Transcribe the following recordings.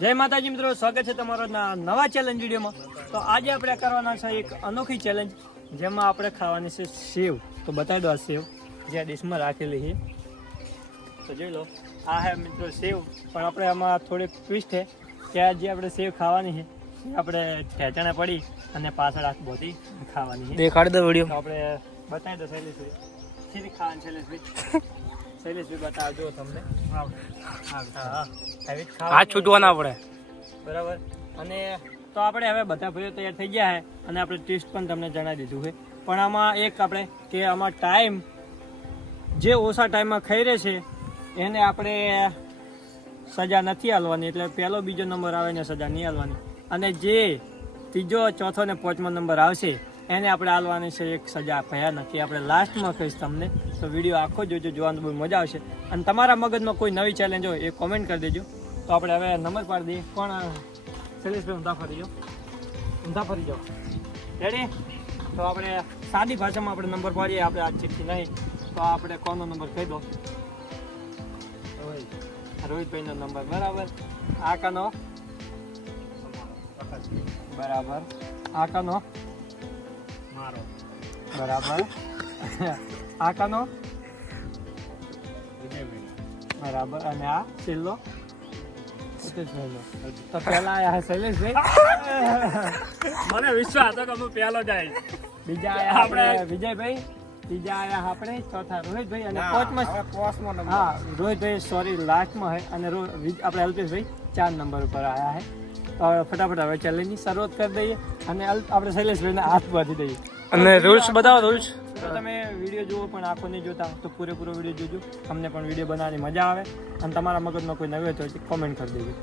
જય માતાજી મિત્રો, સ્વાગત છે તમારો નવા ચેલેન્જ વિડીયોમાં। તો આજે આપણે કરવાના છે એક અનોખી ચેલેન્જ, જેમાં આપણે ખાવાની છે સેવ। તો બતાવી દો આ સેવ જે આ ડીશમાં રાખેલી છે, તો જોઈ લો। આ હે મિત્રો સેવ, પણ આપણે આમાં થોડીક ટ્વિસ્ટ છે કે આ જે આપણે સેવ ખાવાની છે આપણે ઠેચણે પડી અને પાછળ આખી બધી ખાવાની છે। દેખાડ દો વિડીયો, તો આપણે બતાવી દો શૈલેષભાઈ, સીધી ખાવાની શૈલેષભાઈ। શૈલેષભાઈ બતાવજો તમને। હાથ છૂટવાના આપણે, બરાબર। અને તો આપણે હવે બધા ભાઈઓ તૈયાર થઈ ગયા છે અને આપણે ટેસ્ટ પણ તમને જણાવી દીધું છે। પણ આમાં એક આપણે કે આમાં ટાઈમ જે ઓછા ટાઈમમાં ખાઈ રહે છે એને આપણે સજા નથી આલવાની, એટલે પહેલો બીજો નંબર આવે ને સજા નહીં આલવાની, અને જે ત્રીજો ચોથો ને પાંચમો નંબર આવશે એને આપણે આલવાની છે એક સજા ભયાનક, કે આપણે લાસ્ટમાં કહીશ તમને। તો વિડીયો આખો જોજો, જોવાનું બહુ મજા આવશે। અને તમારા મગજમાં કોઈ નવી ચેલેન્જ હોય એ કોમેન્ટ કરી દેજો। તો આપણે હવે નંબર પાડી દઈએ। પણ શૈલેષભાઈ ઊંધા ફરી જાઓ, ઊંધા ફરી જાઓ, રેડી? તો આપણે સાદી ભાષામાં આપણે નંબર પાડીએ, આપણે આ ચિઠ્ઠી નહીં। તો આપણે કોનો નંબર કહી દો? રોહિતભાઈનો નંબર, બરાબર। આ કાનો બરાબર, આ કાનો મારો બરાબર, આ કાનો બરાબર, અને આ છેલ્લો તો પેલા આયા શૈલેષભાઈ, મને વિશ્વાસ હતો કે હું પહેલો જાય। બીજા આયા આપણે વિજયભાઈ, ત્રીજા આયા આપણે, ચોથા રોહિતભાઈ, અને પાંચમો નંબર, હા રોહિતભાઈ સોરી લાસ્ટમાં છે, અને આપણે અલ્પેશભાઈ 4 નંબર ઉપર આયા છે। તો હવે ફટાફટ હવે ચેલેન્જની શરૂઆત કરી દઈએ અને આપણે શૈલેષભાઈને હાથ બાંધી દઈએ। અને રૂલ્સ બતાવો, રૂલ્સ। તો તમે વિડીયો જુઓ પણ આંખો નહીં જોતા તો પૂરેપૂરો વિડીયો જોજો, તમને પણ વિડીયો બનાવવાની મજા આવે। અને તમારા મગજમાં કોઈ નવી હોય તો કોમેન્ટ કરી દેજો,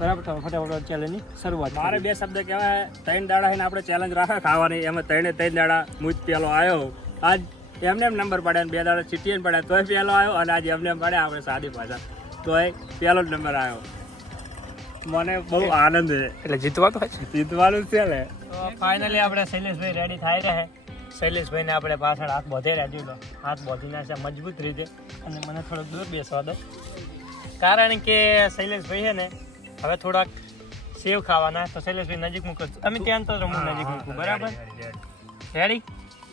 બરાબર? તો ફટાફટ ચેલેન્જની શરૂઆત મારે 2 શબ્દ કહેવાય। 3 દાડા છે ને આપણે ચેલેન્જ રાખે ખાવાની, એમાં 3 દાડા હું જ પહેલો આવ્યો। આજ એમને એમ નંબર પડ્યા, 2 દાડા ચીટીએ પડ્યા તોય પહેલો આવ્યો, અને આજે એમને એમ પડ્યા આપણે સાદી ભાષા તોય પહેલો જ નંબર આવ્યો। મને બહુ આનંદ છે, એટલે જીતવાનું છે, જીતવાનું છે ને। તો ફાઇનલી આપણે શૈલેષભાઈ રેડી થઈ રહ્યા છે। શૈલેષભાઈને આપણે પાછળ હાથ બોધે રહ્યા, લો હાથ બોધીને છે મજબૂત રીતે, અને મને થોડોક દૂર બેસવા દો, કારણ કે શૈલેષભાઈ છે ને હવે થોડાક સેવ ખાવાના। તો શૈલેષભાઈ નજીક મૂકો, તમે ત્યાં તો હું નજીક મૂકું, બરાબર? રેડી?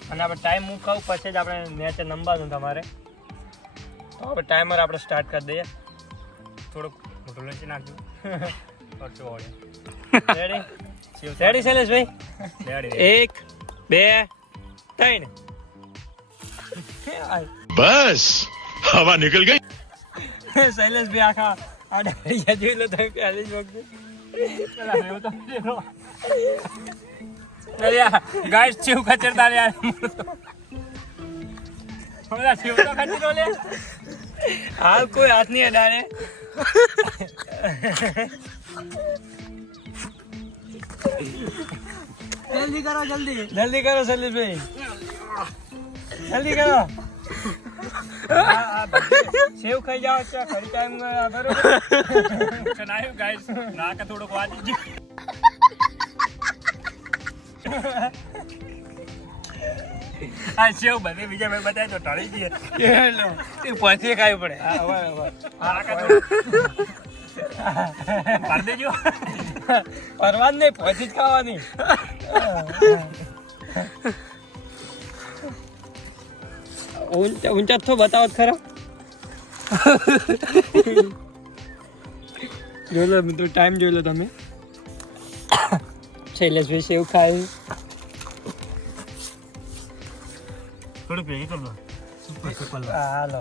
અને આપણે ટાઈમ મૂકાવું પછી જ આપણે નેચે નંબરનું તમારે। તો આપણે ટાઈમર આપણે સ્ટાર્ટ કરી દઈએ। થોડુંક મોટું લંચી નાખજો। રેડી? રેડી શૈલેષભાઈ? 1 2 3 बस हवा निकल गई। શૈલેષભાઈ આખા આડા જોઈ લો તમે પહેલી જ વખતે। ગાઈસ ચીવ ખચરતા રે યાર, ઓલા ચીવ તો ખચરો લે, હાલ કોઈ હાથ નહીં અડાડે। જલ્દી કરો, જલ્દી કરો શૈલેષભાઈ, જલ્દી કરો। સેવ ખાઈ જાઓ છો, ખરી ટાઈમ બરોબર કનાયું ગાઈસ, નાક થોડુંક વાજી ગયું। આ સેવ બધી બીજા ભાઈ બતાય તો ટળી ગઈ, પછી ખાવી પડે। પાડી દેજો, પરવાન નહીં, પછી જ ખાવાની। ઊંચા તો બતાવો ખરા। જોઈ લો મિત્રો, ટાઈમ જોઈ લો તમે। શૈલેષભાઈ સેવ ખાય, થોડું ભેગી કરો। હાલો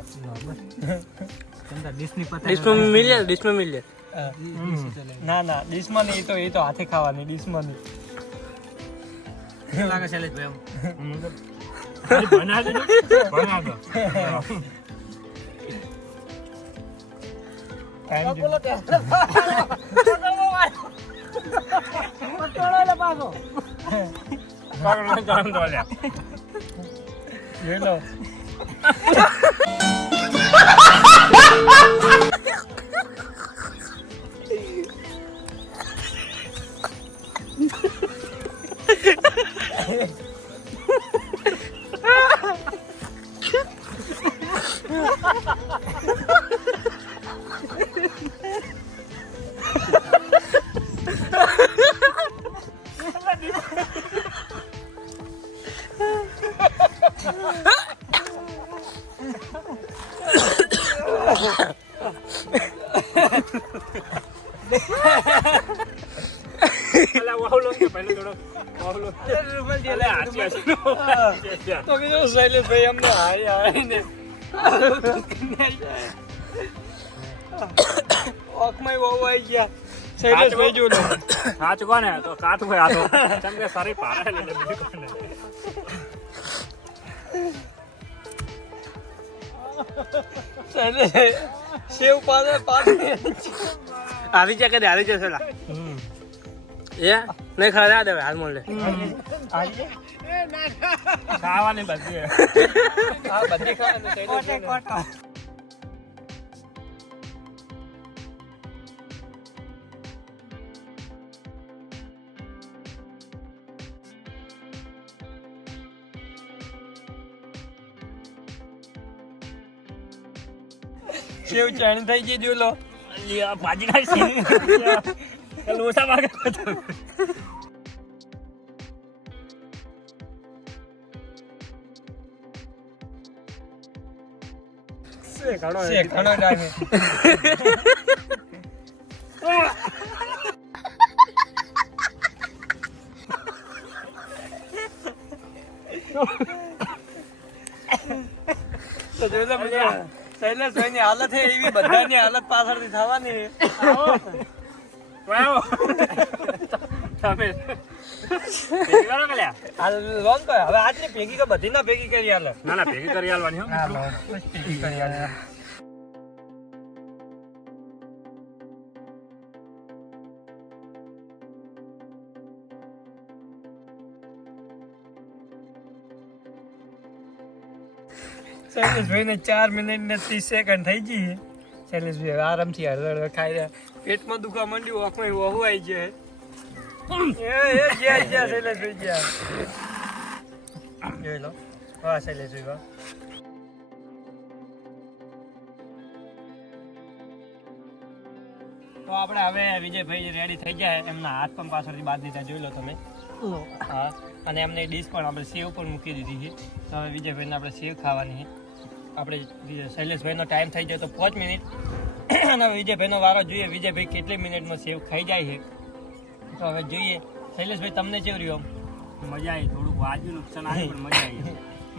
ડિશમાં મિલ જાય। ના ના ડીશમાં નહીં, એ તો હાથે ખાવાની, ડીશમાં નહીં। કેવું લાગે શૈલેષભાઈ? એમ બના દેજો, બના દો। જોઈ લો અલા વાવલો કે પહેલા થોડો વાવલો અલે હાચી હાચી તો કીધું શૈલેષભાઈ અમને હારી ને ઓખમાં બહુ આવી ગયા શૈલેષભાઈ જો સાચું કોને તો કાઠું ભાઈ આ તો ચમ કે સારી પારે ને બીજું કોને સેવ પાછળ આવી જા કે હારી જશે લા એ નહીં ખરા દે હાલ મોલ લે ખાવાની બધી હા બધી ખાવાનું સેવ ચાણી થઈ ગઈ જોલો લિયા ભાજી ખાઈ છે લોસા માગે ઘણો ટાઈમ તો જોજો મિત્રો શૈલેષભાઈ ની હાલત છે એવી બધાની હાલત પાછળથી થવાની વાવ તમે ભેગી કરો કે લ્યા હાલ લોન તો હવે આજની ભેગી કે બધી ના ભેગી કરી હાલે ના ના ભેગી કરી આલવાની હો ભેગી કરી હાલે શૈલેષભાઈ ને 4 મિનિટ ને 30 સેકન્ડ થઈ ગઈ છે શૈલેષભાઈ હવે આરામથી હળદર ખાઈ રહ્યા પેટમાં દુખવા માંડ્યું આંખમાં વહુ આવી જાય ગયા શૈલેષભાઈ ગયા જોઈ લો વાહ શૈલેષભાઈ વાહ તો આપણે હવે વિજયભાઈ રેડી થઈ જાય એમના હાથ પણ પાછળથી બાદ દીધા જોઈ લો તમે હા અને એમને ડીશ પણ આપણે સેવ પણ મૂકી દીધી છે તો હવે વિજયભાઈને આપણે સેવ ખાવાની છે આપણે શૈલેષભાઈનો ટાઈમ થઈ જાય તો 5 મિનિટ અને હવે વિજયભાઈનો વારો જોઈએ વિજયભાઈ કેટલી મિનિટમાં સેવ ખાઈ જાય છે તો હવે જોઈએ શૈલેષભાઈ તમને કેવું રહ્યું મજા આવી થોડુંક વાજ્યું નુકસાન આવ્યું પણ મજા આવી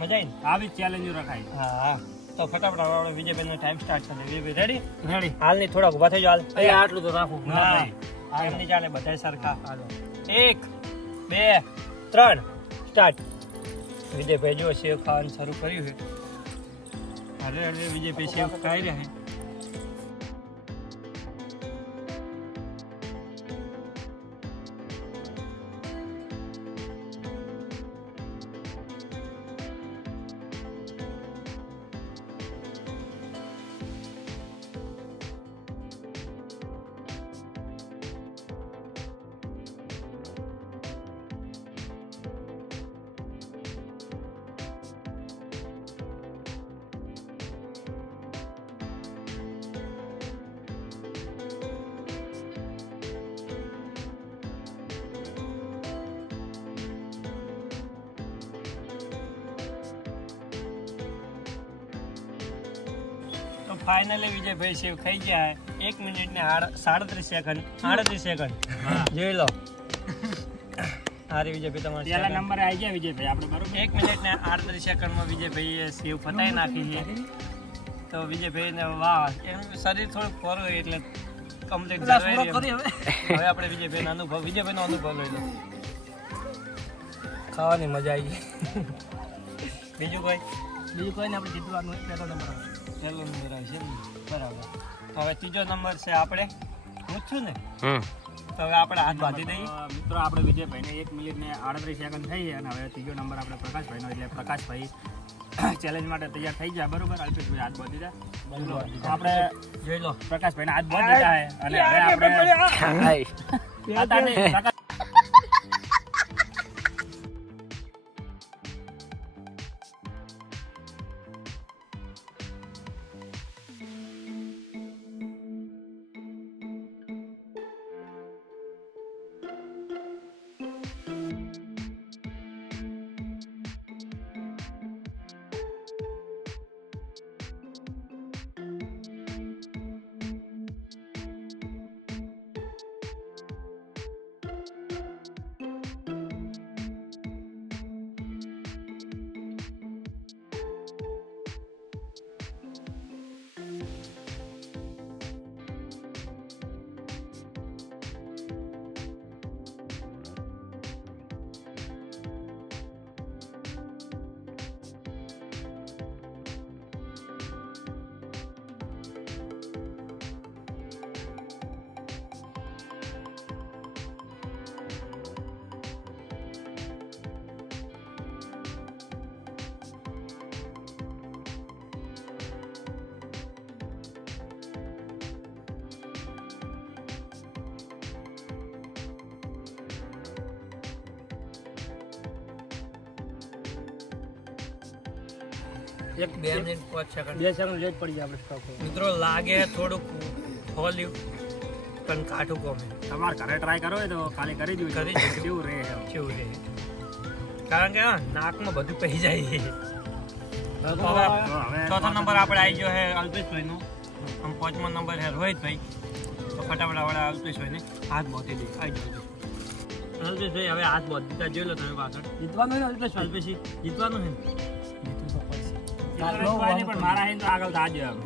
મજા આવી ને આવી ચેલેન્જો રખાય હા હા તો ફટાફટ આપણે વિજયભાઈનો ટાઈમ સ્ટાર્ટ કરી દઈએ વિજયભાઈ રેડી હાલ નહીં થોડાક ઊભા થઈ જાઓ હાલ આટલું તો રાખું ના હા એમ નહીં ચાલે બધા સરખા હાલો 1 2 3 સ્ટાર્ટ વિજયભાઈ જો સેવ ખાવાનું શરૂ કર્યું છે અરે અરે વિજયભાઈ સેવ ખાઈ રહ્યા છે તો ફાઇનલી વિજયભાઈ સેવ ખાઈ ગયા 1 મિનિટ ને 37 સેકન્ડ જોઈ લો હારે વિજયભાઈ તમારે પેલા નંબરે આવી ગયા વિજયભાઈ આપણે બરોબર 1 મિનિટ ને 38 સેકન્ડમાં વિજયભાઈએ સેવ ફતાઈ નાખી છે તો વિજયભાઈને વાહ એનું શરીર થોડુંક ફોર હોય એટલે કમ્પ્લીટ હવે આપણે વિજયભાઈનો અનુભવ લઈ લો ખાવાની મજા આવી બીજું કોઈ ને આપણે જીતવાનું પહેલો નંબર આવશે બરાબર તો હવે ત્રીજો નંબર છે આપણે હું જ છું ને તો હવે આપણે હાથ બાંધી દઈએ મિત્રો આપણે વિજયભાઈને 1 મિનિટ ને 38 સેકન્ડ થઈ અને હવે ત્રીજો નંબર આપણે પ્રકાશભાઈનો એટલે પ્રકાશભાઈ ચેલેન્જ માટે તૈયાર થઈ ગયા બરોબર અલ્પેશભાઈ હાથ બાંધી દે આપણે જોઈ લો પ્રકાશભાઈને હાથ બાંધી દીધા છે અને હવે આપણે એક 2 મિનિટ 5 સેકન્ડ 2 સેકન્ડ લેટ પડી જાય આપણે સ્ટોપ મિત્રો લાગે થોડુંક હોલ્યું પણ કાઠું કોમે તમારે ઘરે ટ્રાય કરો હોય તો ખાલી કરી દઉં કરી દેજો. કેવું રહે એમ. કેવું રહે કારણ કે નાકમાં બધું પહી જાય તો હવે ચોથો નંબર આપણે આવી ગયો છે અલ્પેશભાઈનો આમ પાંચમો નંબર છે રોહિતભાઈ તો ફટાફટ આપણે અલ્પેશભાઈને હાથ બોતી દઈએ આવી જાઓ અલ્પેશભાઈ હવે હાથ બોત દીધા જોઈ લો તમે પાછળ જીતવાનું ને અલ્પેશજી જીતવાનું છે ને પણ મારા અહીં તો આગળ થાજો એમ.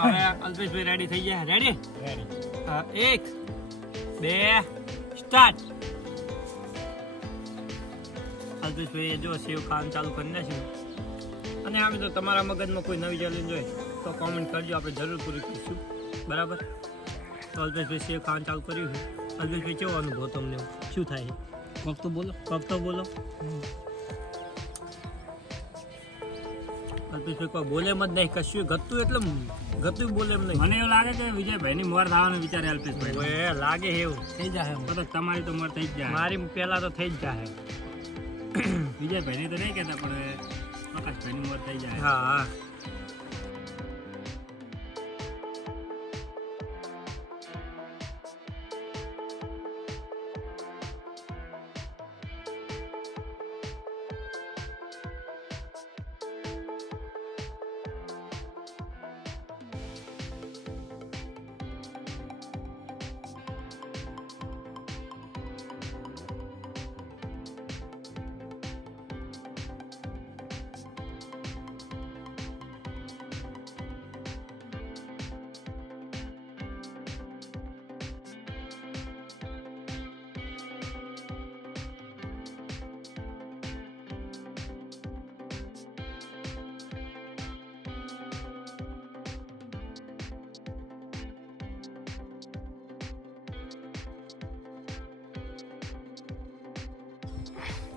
હવે અલ્પેશભાઈ રેડી થઈ ગયા રેડી 1 2 સ્ટાર્ટ અલ્પેશભાઈ જો સેવ ખાવાનું ચાલુ કરી નાખ્યું અને આમ તો તમારા મગજમાં કોઈ નવી ચેલેન્જ હોય તો કોમેન્ટ કરજો આપણે જરૂર પૂરી કરીશું બરાબર તો અલ્પેશભાઈ સેવ ખાવાનું ચાલુ કર્યું છે અલ્પેશભાઈ કેવો અનુભવ તમને શું થાય કોક તો બોલો અલ્પેશભાઈ કોઈ બોલે એમ જ નહીં કશું ગતું એટલે ગતું બોલે એમ નહીં મને એવું લાગે કે વિજયભાઈની મોર થવાનો વિચાર અલ્પેશભાઈ ઓએ લાગે એવું થઈ જાય તો તમારી તો મોર થઈ જ જાય. મારી પહેલા તો થઈ જ જાય વિજયભાઈની તો નહીં કહેતા પણ પ્રકાશભાઈની મોર થઈ જાય. હા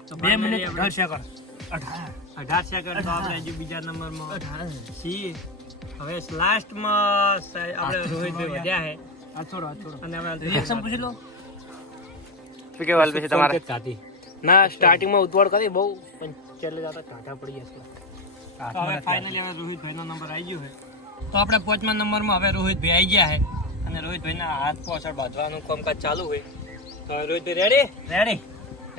તો 2 મિનિટ આપણે 18 સેકન્ડ 18 સેકન્ડ તો આપણે હજી બીજા નંબરમાં છીએ હવે લાસ્ટમાં આપણે રોહિતભાઈ વધ્યા છે અને હવે રિએક્શન પૂછી લો શું કહેવાય પછી તમારે ના સ્ટાર્ટિંગમાં ઉતવાડ કરી બહુ પણ છેલ્લે જાતા કાંઠા પડી જશે તો હવે ફાઇનલી હવે રોહિતભાઈનો નંબર આવી ગયો છે તો આપણે પાંચમા નંબરમાં હવે રોહિતભાઈ આવી ગયા છે અને રોહિતભાઈના હાથ પાછળ બાંધવાનું કામકાજ ચાલુ હોય તો હવે રોહિતભાઈ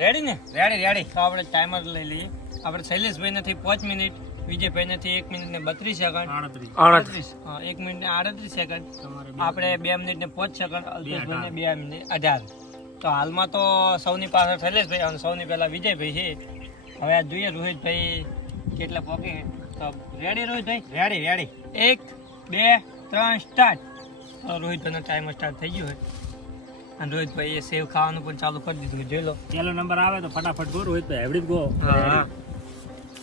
રેડી ને રેડી તો આપણે ટાઈમર લઈ લઈએ આપણે શૈલેષભાઈ નથી 5 મિનિટ વિજયભાઈ નથી 1 મિનિટ ને 32 સેકન્ડ 1 મિનિટ ને 38 સેકન્ડ આપણે 2 મિનિટ ને 5 સેકન્ડ અલ્પેશભાઈ ને 2 મિનિટ 18 તો હાલમાં તો સૌની પાછળ શૈલેષભાઈ અને સૌની પહેલા વિજયભાઈ છે હવે આ જોઈએ રોહિતભાઈ કેટલા પોકે તો રેડી રોહિતભાઈ રેડી 1 2 3 સ્ટાર્ટ તો રોહિતભાઈનો ટાઈમર સ્ટાર્ટ થઈ ગયો છે અને રોહિતભાઈ એ સેવ ખાવાનું પણ ચાલુ કરી દીધું જોઈ લો પહેલો નંબર આવે તો ફટાફટ ગો રોહિતભાઈ એવડી ગો. હા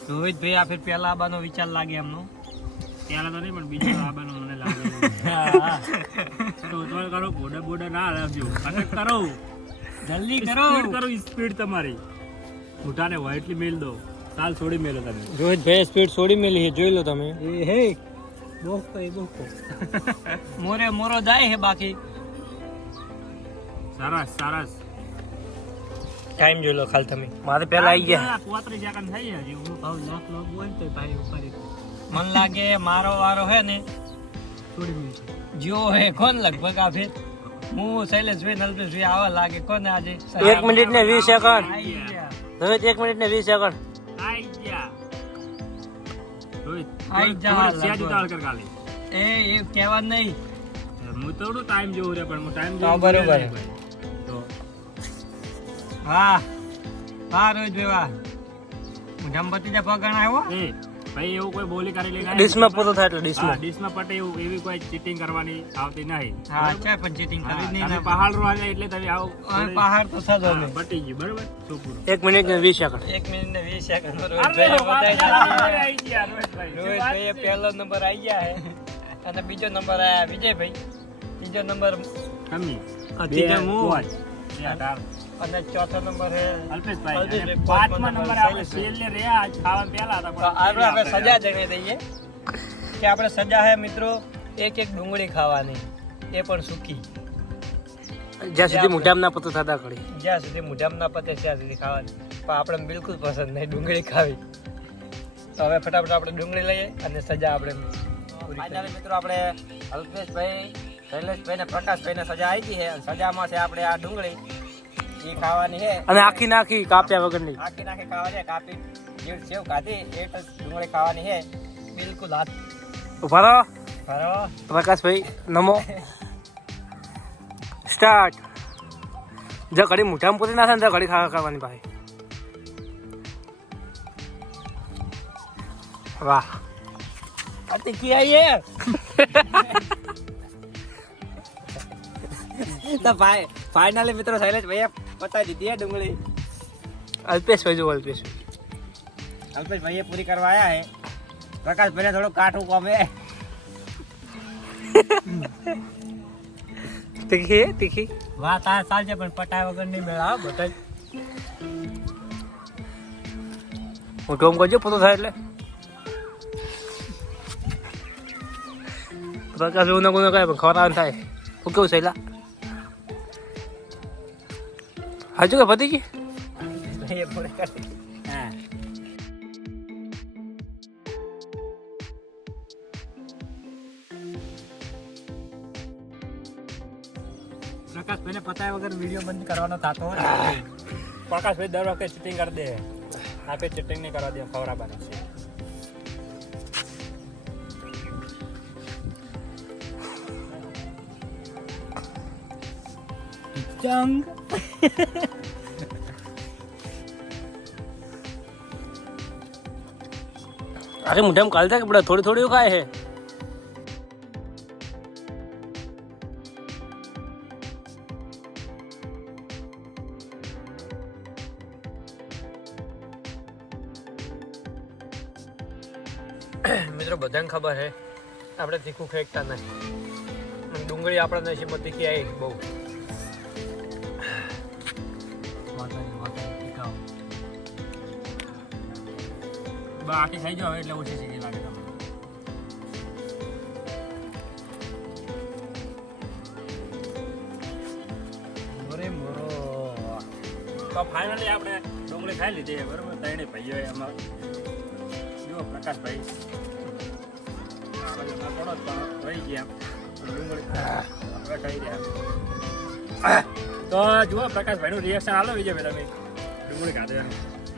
રોહિતભાઈ આ ફેર પહેલા આવવાનો વિચાર લાગે એમનો પહેલા તો નહીં પણ બીજો આબાનો મને લાગે. તો ઉતવાળ કરો બોડા ના હલાવજો કનેક્ટ કરો જલ્દી સ્પીડ કરો સ્પીડ તમારી મોટાને વ્હાઈટલી મેલ દો સાલ છોડી મેલો તમે. રોહિતભાઈ સ્પીડ છોડી મેલી છે જોઈ લો તમે મોરો જાય છે બાકી સરસ ટાઈમ જોઈ લો ખાલી તમે મારે પહેલા આવી ગયા 35 સેકન્ડ થઈ હજી હું મન લાગે મારો વારો હે ને જો હે કોણ લગભગ આ ફેર હું શૈલેષભાઈ નલ્પેશભાઈ આવા લાગે કોને આજે 1 મિનિટ ને 20 સેકન્ડ આઈ ગયા. રોહિત 1 મિનિટ ને 20 સેકન્ડ આઈ ગયા રોહિત આઈ જા થોડી સેજ લગભગ. ઉતાવળ કર ખાલી એ કહેવા નહીં હું થોડું ટાઈમ જોઉં રે પણ હું ટાઈમ તો બરોબર. તો વાહ રોહિતભાઈ વાહ મોઢામાં બત્તી જા પગણ આવ્યો એ ભાઈ એવું કોઈ બોલી કરેલી નહીં. ડિશમાં પૂરો થાય એટલે હા, ડિશમાં ડિશમાં પટે એવું એવી કોઈ ચીટિંગ કરવાની આવતી નહીં. હા છે પણ ચીટિંગ હા, કરી નહીં તમે ને પહાડ રો આવ્યા એટલે તમે આવો હવે પહાડ તો સજો હા, નહીં પટી ગયું બરોબર શું પૂરું 1 મિનિટ ને 20 સેકન્ડ 1 મિનિટ ને 20 સેકન્ડ અરે, રોહિતભાઈ વાત બતાવી આઈ ગયા, રોહિતભાઈ. શું વાત રોહિતભાઈ છે? પહેલો નંબર આવી ગયા છે અને બીજો નંબર આયા વિજયભાઈ ત્રીજો નંબર કમી. ત્રીજો બે, હું પાંચ. બે, 18. અને ચોથો નંબર છે અલ્પેશભાઈ. અને અલ્પેશભાઈ, પાંચમા પાંચમા નંબરે આપણે શૈલેષભાઈ. છેલ્લે રહ્યા આજ ખાવા પહેલા હતા, તો પણ આપણે છેલ્લે સજા જણાવી દઈએ કે આપણે સજા છે મિત્રો એક ડુંગળી ખાવાની એ પણ સૂકી જ્યાં સુધી મોઢામાં ના પતો થતા કરી જ્યાં સુધી મોઢામાં ના પતે ત્યાં સુધી ખાવાની પણ આપણે બિલકુલ પસંદ નહીં ડુંગળી ખાવી તો હવે ફટાફટ આપણે ડુંગળી લઈએ અને સજા આપણે ફાઇનલી મિત્રો આપણે અલ્પેશભાઈ, શૈલેષભાઈ ને પ્રકાશભાઈ ને સજા આવી છે અને સજામાં છે આપણે આ ડુંગળી એ ખાવાની છે અને આખી નાખી કાપ્યા વગરની. આખી નાખી ખાવાની છે, કાપી જીવ સેવ ખાધી એક જ ડુંગળી ખાવાની છે બિલકુલ હાથ ઉભા રહો ભરો. પ્રકાશભાઈ, નમો સ્ટાર્ટ. જો ઘડી મોઢામાં પૂરી નાખે ને તો ઘડી ખાવા કરવાની ભાઈ. વાહ, આ તીખી આવી તો ભાઈ ફાઇનલી મિત્રો શૈલેષભાઈએ પતાવી દીધી છે ડુંગળી. અલ્પેશભાઈ જો અલ્પેશભાઈ અલ્પેશભાઈએ પૂરી કરવા આવ્યા છે. પ્રકાશભાઈને થોડું કાઠું ગમે. તીખી તીખી. વાત આ ચાલશે પણ પટાય વગર નહીં મેળા બધા. મોટો આમ કરજો પોતો થાય એટલે. પ્રકાશ એવું ના કહે પણ ખવડાવવાનું થાય. હું કેવું સહેલા હાજુ કે પતી ગઈ. એ પૂરી કરી. હા પ્રકાશભાઈને પતાય વગર વિડીયો બંધ કરવાનો થતો હોય. પ્રકાશભાઈ દર વખતે ચીટિંગ કરી દે. આપે ચીટિંગ નહીં કરવા દે, ખવડાવવાનું છે. ચંગ અરે મોઢામાં કાલ થાય કે બધા થોડી થોડી ખાય છે. મિત્રો બધાને ખબર છે આપણે તીખું ફેંકતા નહીં. ડુંગળી આપણા નસીબમાં તીખી આવી બહુ. આખી થઈ જાવ એટલે ઓછી સીધી લાગે તમને. તો ફાઇનલી આપણે ડુંગળી ખાઈ લીધી બરોબર. ત્રણે ભાઈઓ એમાં જુઓ પ્રકાશભાઈ થોડો રહી ગયા ડુંગળી હવે ખાઈ રહ્યા. તો જુઓ પ્રકાશભાઈનું રિએક્શન આલો વિજય ભાઈ તમે ડુંગળી ખાધો એમ.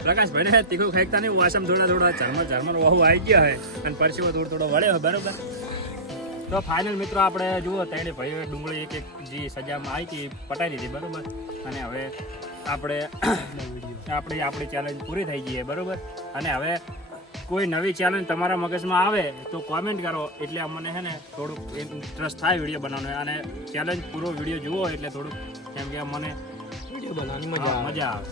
પ્રકાશભાઈને તીખું ખાઈતા નહીં વાસમ થોડા ઝરમર વહુ આવી ગયા હોય અને પરસીઓ થોડો વળ્યો હોય બરોબર. તો ફાઇનલ મિત્રો આપણે જુઓ ત્રણે ભાઈઓ ડુંગળી એક જે સજામાં આવી હતી પટાઈ દીધી બરોબર. અને હવે આપણી ચેલેન્જ પૂરી થઈ ગઈ બરોબર. અને હવે કોઈ નવી ચેલેન્જ તમારા મગજમાં આવે તો કોમેન્ટ કરો એટલે અમને છે ને થોડુંક ઇન્ટરેસ્ટ થાય વિડીયો બનાવવાનો. અને ચેલેન્જ પૂરો વિડીયો જુઓ એટલે થોડુંક કેમ કે અમને વિડીયો બનાવવાની મજા આવે.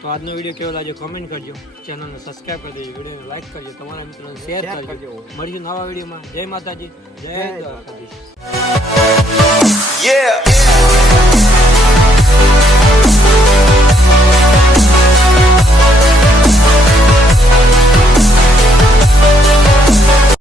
તો આજનો વિડીયો કેવો લાગ્યો કમેન્ટ કરજો, ચેનલને સબસ્ક્રાઈબ કરી દેજો, વિડીયોને લાઈક કરજો, તમારા મિત્રોને શેર કરજો. મળીશું નવા વિડીયોમાં. જય માતાજી, જય દ્વારકાધીશ. Yeah.